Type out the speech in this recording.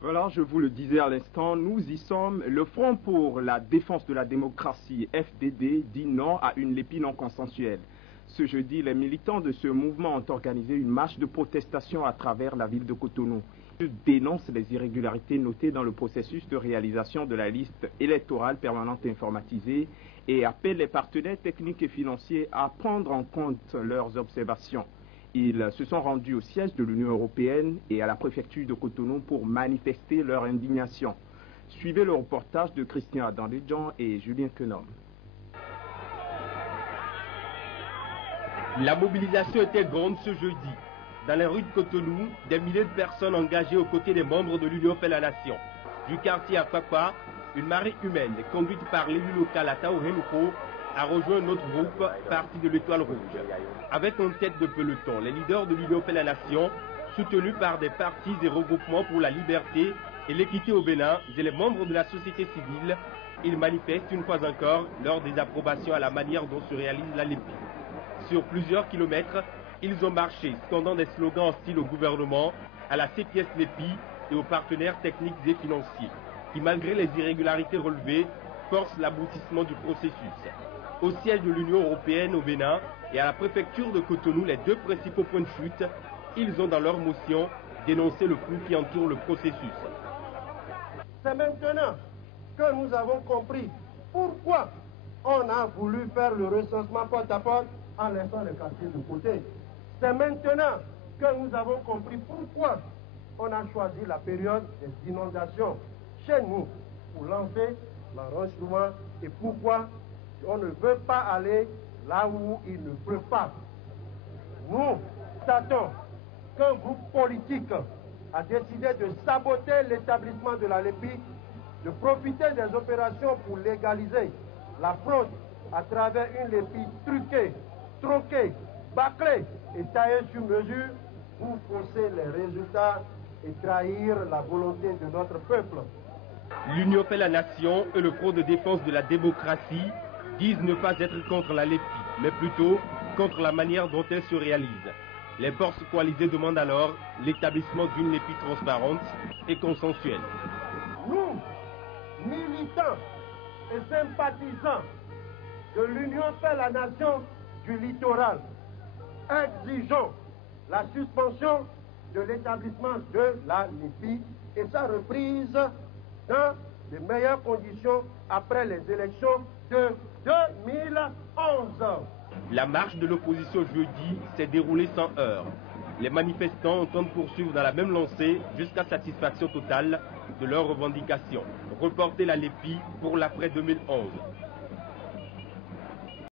Voilà, je vous le disais à l'instant, nous y sommes. Le Front pour la défense de la démocratie, FDD, dit non à une LEPI non consensuelle. Ce jeudi, les militants de ce mouvement ont organisé une marche de protestation à travers la ville de Cotonou. Ils dénoncent les irrégularités notées dans le processus de réalisation de la liste électorale permanente informatisée et appellent les partenaires techniques et financiers à prendre en compte leurs observations. Ils se sont rendus au siège de l'Union européenne et à la préfecture de Cotonou pour manifester leur indignation. Suivez le reportage de Christian Adandéjan et Julien Quenom. La mobilisation était grande ce jeudi. Dans les rues de Cotonou, des milliers de personnes engagées aux côtés des membres de l'Union fait la nation. Du quartier à Kwakwa, une marée humaine conduite par l'élu local Atao Henouko a rejoint notre groupe parti de l'Étoile Rouge. Avec en tête de peloton, les leaders de l'Union fait la nation, soutenus par des partis et regroupements pour la liberté et l'équité au Bénin et les membres de la société civile, ils manifestent une fois encore leur désapprobation à la manière dont se réalise la LEPI. Sur plusieurs kilomètres, ils ont marché, scandant des slogans hostiles au gouvernement, à la CPS LEPI et aux partenaires techniques et financiers, qui malgré les irrégularités relevées, forcent l'aboutissement du processus. Au siège de l'Union européenne au Bénin et à la préfecture de Cotonou, les deux principaux points de chute, ils ont dans leur motion dénoncé le flou qui entoure le processus. C'est maintenant que nous avons compris pourquoi on a voulu faire le recensement porte à porte en laissant les quartiers de côté. C'est maintenant que nous avons compris pourquoi on a choisi la période des inondations chez nous pour lancer l'enregistrement et pourquoi on ne veut pas aller là où il ne peut pas. Nous constatons qu'un groupe politique a décidé de saboter l'établissement de la LEPI, de profiter des opérations pour légaliser la fraude à travers une LEPI truquée, tronquée, bâclée et taillée sur mesure pour fausser les résultats et trahir la volonté de notre peuple. L'Union fait la nation et le Front de défense de la démocratie disent ne pas être contre la LEPI, mais plutôt contre la manière dont elle se réalise. Les forces coalisées demandent alors l'établissement d'une LEPI transparente et consensuelle. Nous, militants et sympathisants de l'Union fait la nation du littoral, exigeons la suspension de l'établissement de la LEPI et sa reprise dans les meilleures conditions après les élections de 2011. La marche de l'opposition jeudi s'est déroulée sans heurts. Les manifestants entendent poursuivre dans la même lancée jusqu'à satisfaction totale de leurs revendications. Reporter la LEPI pour l'après 2011.